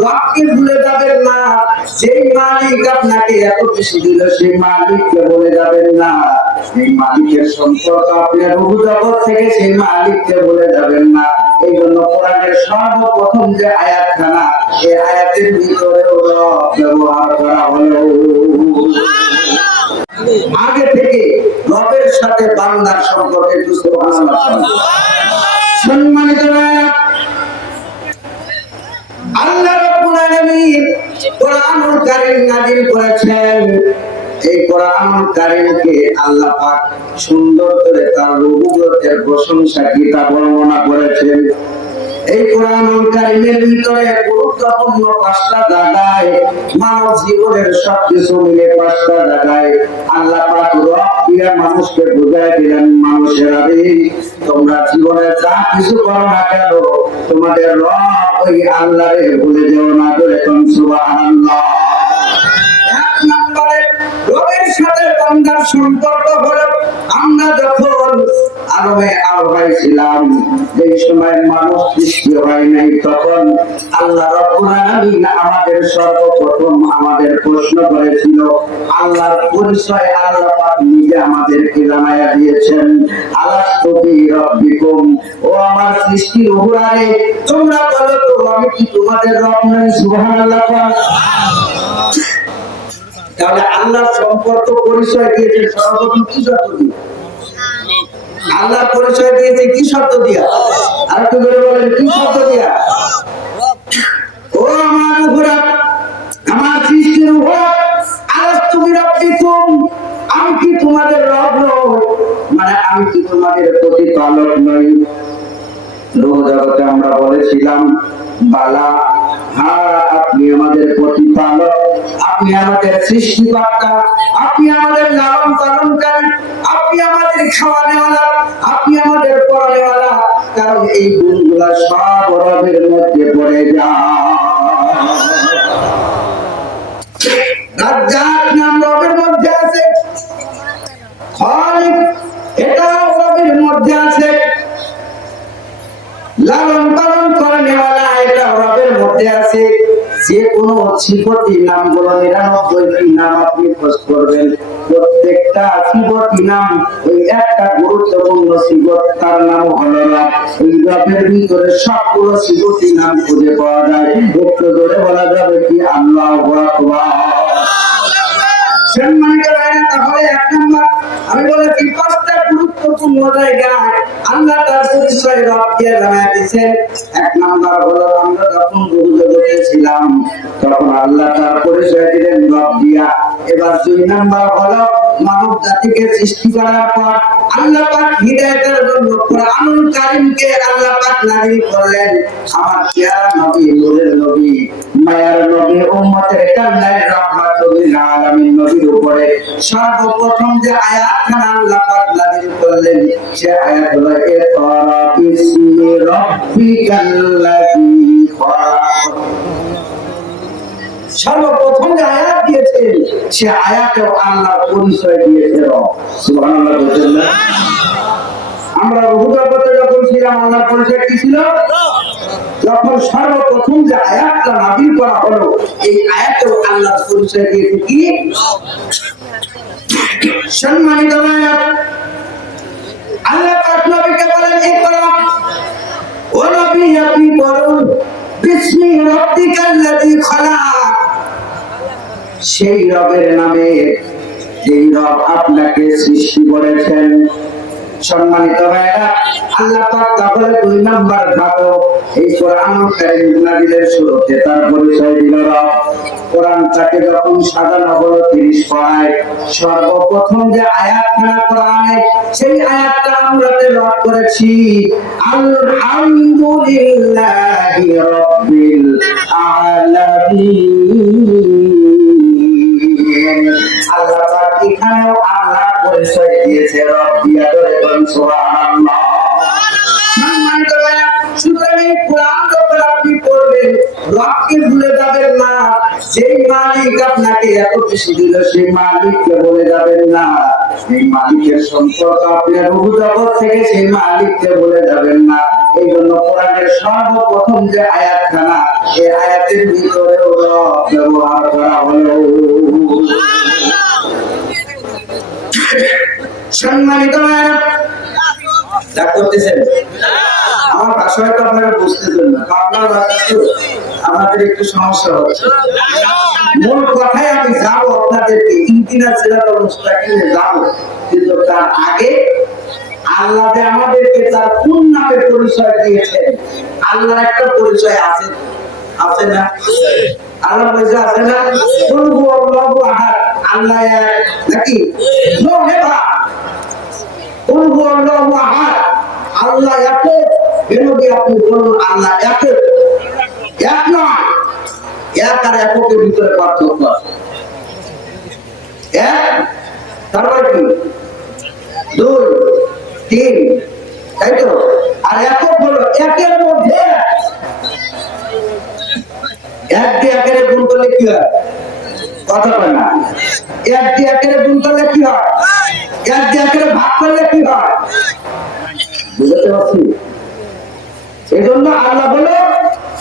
রবকে ভুলে যাবেন না। যেই মালিক আপনাকে এত কিছু দিল সেই মালিককে যাবেন না। এই মালিকের সম্পর্ক আপনার থেকে সেই মালিককে যাবেন না। এই জন্য কোরআনের সর্বপ্রথম যে আয়াতখানা এই আয়াতের ভিতরেও ব্যবহার করা হলো। আগে থেকে রবের সাথে বান্দার সম্পর্কে সম্মানিত মানুষকে বুঝাই দিলেন মানুষের তোমরা জীবনে যা কিছু করো না কেন তোমাদের রব ওই আল্লাহরে ভুলে যেও না করে কোন সুবহানাল্লাহ। সাথে সম্পর্ক হলো আমরা যখন আরবে আরবাই ছিলাম এই সময় মানুষ সৃষ্টি হয় নাই, তখন আল্লাহ রব্বুল আমাদের সর্বপ্রথম আমাদের প্রশ্ন করেছিল। আল্লাহর পরিচয় আল্লাহ পাক নিজে আমাদেরকে জানাইয়া দিয়েছেন আলাস্তু রব্বিকুম? ও আমার সৃষ্টির উপরারে তোমরা বলো তো, আমি কি তোমাদের রব নই? সুবহানাল্লাহ তাহলে আল্লাহর সম্পর্ক পরিচয় দিয়েছে, সর্বপ্রথম কি শর্ত দিয়ে? আল্লাহর পরিচয় দিয়েছে কি শর্ত দিয়া? আর একটু করে বলেন, কি শর্ত দিয়া? ও আমার উপরা আমার সৃষ্টির উপর তুমি আমি কি তোমাদের রব মানে আমি কি তোমাদের প্রতিপালক নই? রোগ জগতে আমরা বলেছিলাম, বালা হ্যাঁ আপনি আমাদের প্রতিপালক আপনি আমাদের সৃষ্টিকর্তা, আপনি আমাদের লালন পালনকারী, আপনি আমাদের খাওয়ানেওয়ালা আপনি আমাদের পড়ানেওয়ালা কারণ এই গুণগুলা সব রবের মধ্যে পড়ে যায়। রাজ্জাক নাম রবের মধ্যে আছে। খালিক যে কোনো শিবতী নামগুলো নিরানব্বইটি নাম আপনি খোঁজ করবেন। প্রত্যেকটা শিবতী নাম ওই একটা গুরুত্বপূর্ণ শিবত তার নাম হলো রব এই রবের ভিতরে সবগুলো শিবতী নাম খুঁজে পাওয়া যায়। একটু ধরে বলা যাবে কি? আল্লাহ সম্মানিত আমি বলেছি পাঁচটা গুরুত্বপূর্ণ জায়গায় আল্লাহ তার পরিচয় রব দিয়ে জানাই এক নম্বর হলো, আমরা যখন রূপ জগতে ছিলাম তখন আল্লাহ তার পরিচয় দিলেন, রব দিয়া। এবার দুই নম্বর হলো, মানব জাতিকে সৃষ্টি করার পর আল্লাহ পাক হিদায়াতের জন্য কোরআনুল কারীমকে আল্লাহ পাক নাযিল করলেন। আমার পেয়ারা নবী নবী, মায়ার নবী, উম্মতের কান্নায় আলামিন নবীর উপরে সর্বপ্রথম যে আয়াতখানা আল্লাহ পাক নাযিল করলেন সে আয়াত হলো ইকরা বিসমি রাব্বিকাল্লাযী খলাক। সর্বপ্রথম যে আয়াত দিয়েছেন সে আয়াতেও আল্লাহর পরিচয় দিয়েছে রব। সুবহানাল্লাহ বলছেন না? আমরা রঘুজগতে যখন ছিলাম আল্লাহর পরিচয় কি ছিল? যখন সর্বপ্রথম যে নাজিল করা হলো, এই আয়াতেও আল্লাহর পরিচয় দিয়েছে কি সম্মানিত আয়াত আল্লাহ পাক নবীকে বলেন ও নবী, আপনি বিসমি সেই রবের নামে যেই রব আপনাকে সৃষ্টি করেছেন সম্মানিত ভাইরা আল্লাহ পাক তাহলে দুই নাম্বার ঘাতক এই কোরআন কারীম নাজিলের শুরুতে তার পরিচয় দিল রব। কোরআনটাকে যখন সাজানো হলো তিরিশ পায়, সর্বপ্রথম যে আয়াত আয়াতখানা কোরআনে, সেই আয়াতটা আমরা তেলাওয়াত করেছি, আলহামদুলিল্লাহি সর্বপ্রথম যে আয়াতখানা এই আয়াতের ভিতরে ব্যবহার করা হলো। সম্মানিত রাগ করতেছেন? আমার ভাষাটা আপনারা বুঝতেছেন না। আপনার আমাদের একটু সমস্যা হচ্ছে। মূল কথায় আমি যাব আপনাদেরকে ইন্দিনা সিরাত মুস্তাকিমে যাব। কিন্তু তার আগে আল্লাহ যে আমাদেরকে তার কোন নামে পরিচয় একটা পরিচয় আছে। আছে না? আল্লাহ আল্লাহু নাকি? আল্লাহু আহাদ। আল্লাহ এক বেনবী আপনি বলুন, আল্লাহ এক আর এককের ভিতরে পার্থক্য আছে। এক, তারপরে কি দুই, তিন, তাই তো? আর একক হলো একের মধ্যে একের গুণ করলে কি হয়? কথা বলে না। এক একের গুণ করলে কি হয়? এক একের ভাগ করলে কি হয়? বুঝতে পারছি? এই জন্য আল্লাহ বলে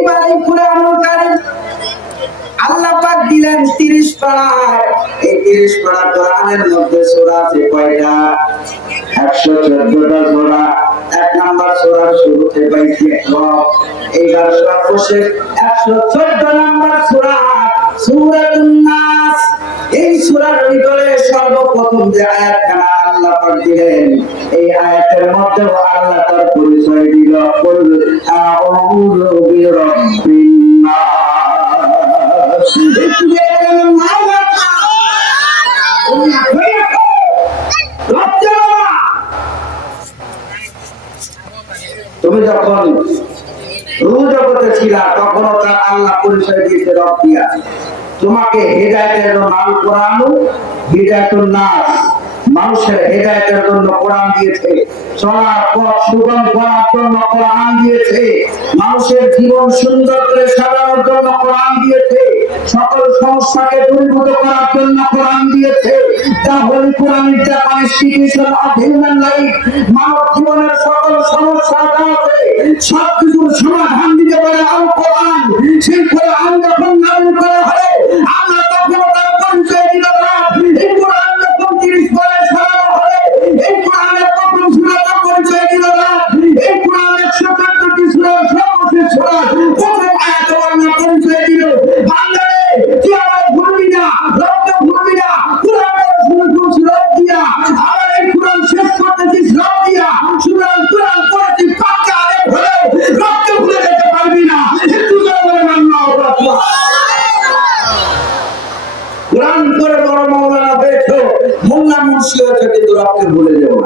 দিয়া এইবার কারীম আল্লাহ পাক দিলেন 30 পাড়ায় এই 30 পাড়া কোরআনের মধ্যে সূরা আছে কয়টা? 114টা সূরা। এক নাম্বার সূরার শুরুতে পাইছি রব এইবার সর্বশেষ 114 নাম্বার সূরা, সূরাতুন নাস। এই সূরার ভিতরে সর্বপ্রথম যে আল্লাহ দিলেন, এই আয়াতের মধ্যে আল্লাহ তার পরিচয় দিল। তুমি যখন রু জগতে ছিলা তখনও তার আল্লাহ পরিচয় দিয়েছে, রব দিয়া। তোমাকে হেদায়তের জন্য আল কোরআন হিদায়তুন নাস। মানুষের হেদায়তের জন্য কোরআন দিয়েছে, চলার পথ সুগম করার জন্য কোরআন দিয়েছে, মানুষের জীবন সুন্দর করে সাজানোর জন্য কোরআন দিয়েছে, সকল সমস্যাকে দূরীভূত করার জন্য কোরআন দিয়েছে। কোরআন মানব জীবনের সকল সমস্যা আছে সব সমাধান দিতে পারে কোরআন। সেই কোরআন যখন নাম করা হয়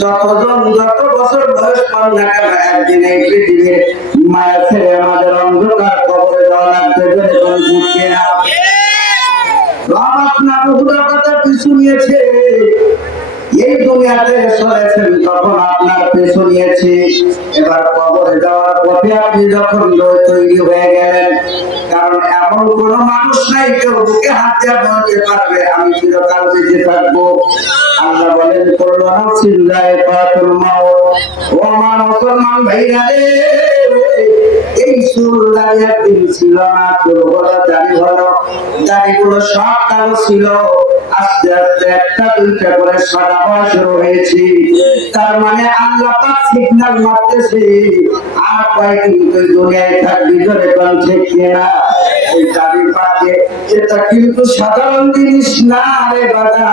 যতজন যত বছর বয়স পান না কেন, একদিন এই পৃথিবীর মায়া ছেড়ে আমাদের অন্ধকার কবরে যাওয়া লাগবে রব আপনার কথা পিছু নিয়েছে এই দুনিয়াতে চলেছেন তখন আপনার পেছু নিয়েছে এবার কবরে যাওয়ার পথে আপনি যখন তৈরি হয়ে গেলেন, কারণ এমন কোন মানুষ নাই, কেউ বুকে হাত দিয়ে বলতে পারবে, আমি চিরকাল বেঁচে থাকব। আল্লাহ বলেন করলাম চিল্লায় পাতুল মাও ও আমার মুসলমান ভাইরা রে, এই দাঁড়িয়ে একদিন ছিল না, চুল হলো দাড়ি হলো। দাড়িগুলো সব কালো ছিল। আস্তে আস্তে একটা দুইটা করে সাদা হওয়া শুরু তার মানে আল্লাহ পাক সিগন্যাল মারতেছে, আর কয়েকদিন তুই দুনিয়ায় থাকবি, ধরে কোন ঠিক না? এই দাড়ি পাকে, এটা কিন্তু সাধারণ জিনিস না রে বাবা।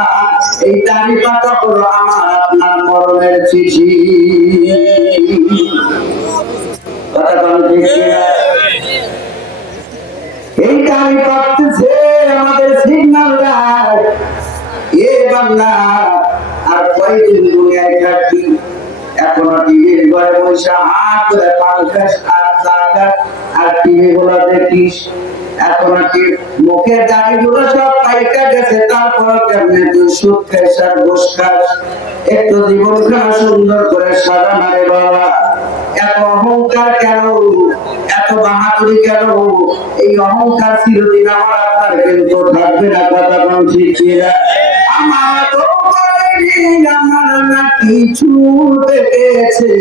এই দাড়ি পাকা হলো আমার আপনার মরণের চিঠি? এই দাড়ি পাকতেছে আমাদের সিগন্যাল লাইট এ বাংলা আর কয়দিন দুনিয়ায় থাকি এখনও টিভির ঘরে বসে হাত করে পান আর চা আর টিভি গুলো দেখিস। এখনও কি মুখের দাড়ি গুলো সব পাইকা গেছে, তারপর কেমনে তুই সুদ খাস আর খাস একটু জীবনখানা সুন্দর করে সাজানা রে বাবা। এত অহংকার কেন? এত বাহাদুরি কেন? এই অহংকার চিরদিন আমার আপনার কিন্তু থাকবে না, কথা কোন ঠিক আমার তো আমার না কিছু দেখেছে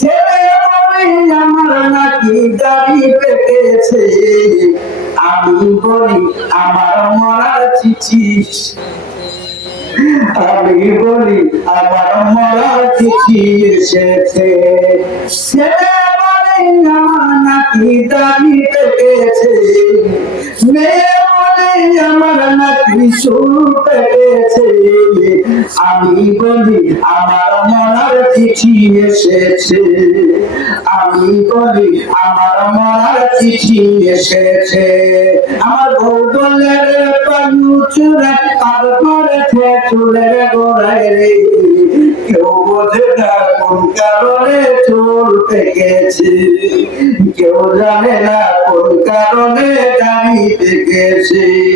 ছেলে আমার নাকি দাড়ি পেতেছে আমি বলি আমার মরার চিঠি। আমি বলি এসেছে। নাকি দাবি পেতেছে মেয়ে বলে আমার নাকি শুরু আমি বলি, আমার মরার চিঠি এসেছে। আমি বলি, আমার মরার চিঠি এসেছে। আমার বউ বলে রে পালু চুরে করেছে চুলের গোড়ায় রে। কেউ বোঝে না কোন কারণে চুল পেকেছে। কেউ জানে না কোন কারণে দাড়ি পেকেছে।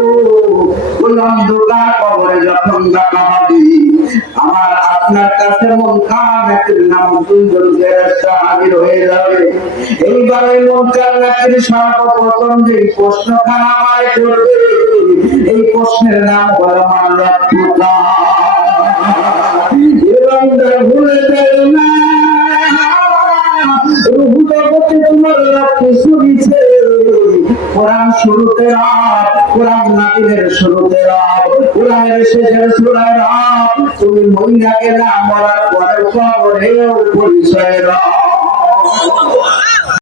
আমার আপনার কাছে মন নাম হাজির হয়ে যাবে। এইবার মন সর্বপ্রথম যে আমায় করবে, এই প্রশ্নের নাম হলো মানব এবং ভুলে যাবে না। তোমার রক্ত শুনিছে। কোরআন শুরুতে রাত নাতিদের শুরুতে রাত, কোরআনের শেষের সুরায় রাত। তুমি মহিলাকে না মরার পরে কবরেও পরিচয় রাত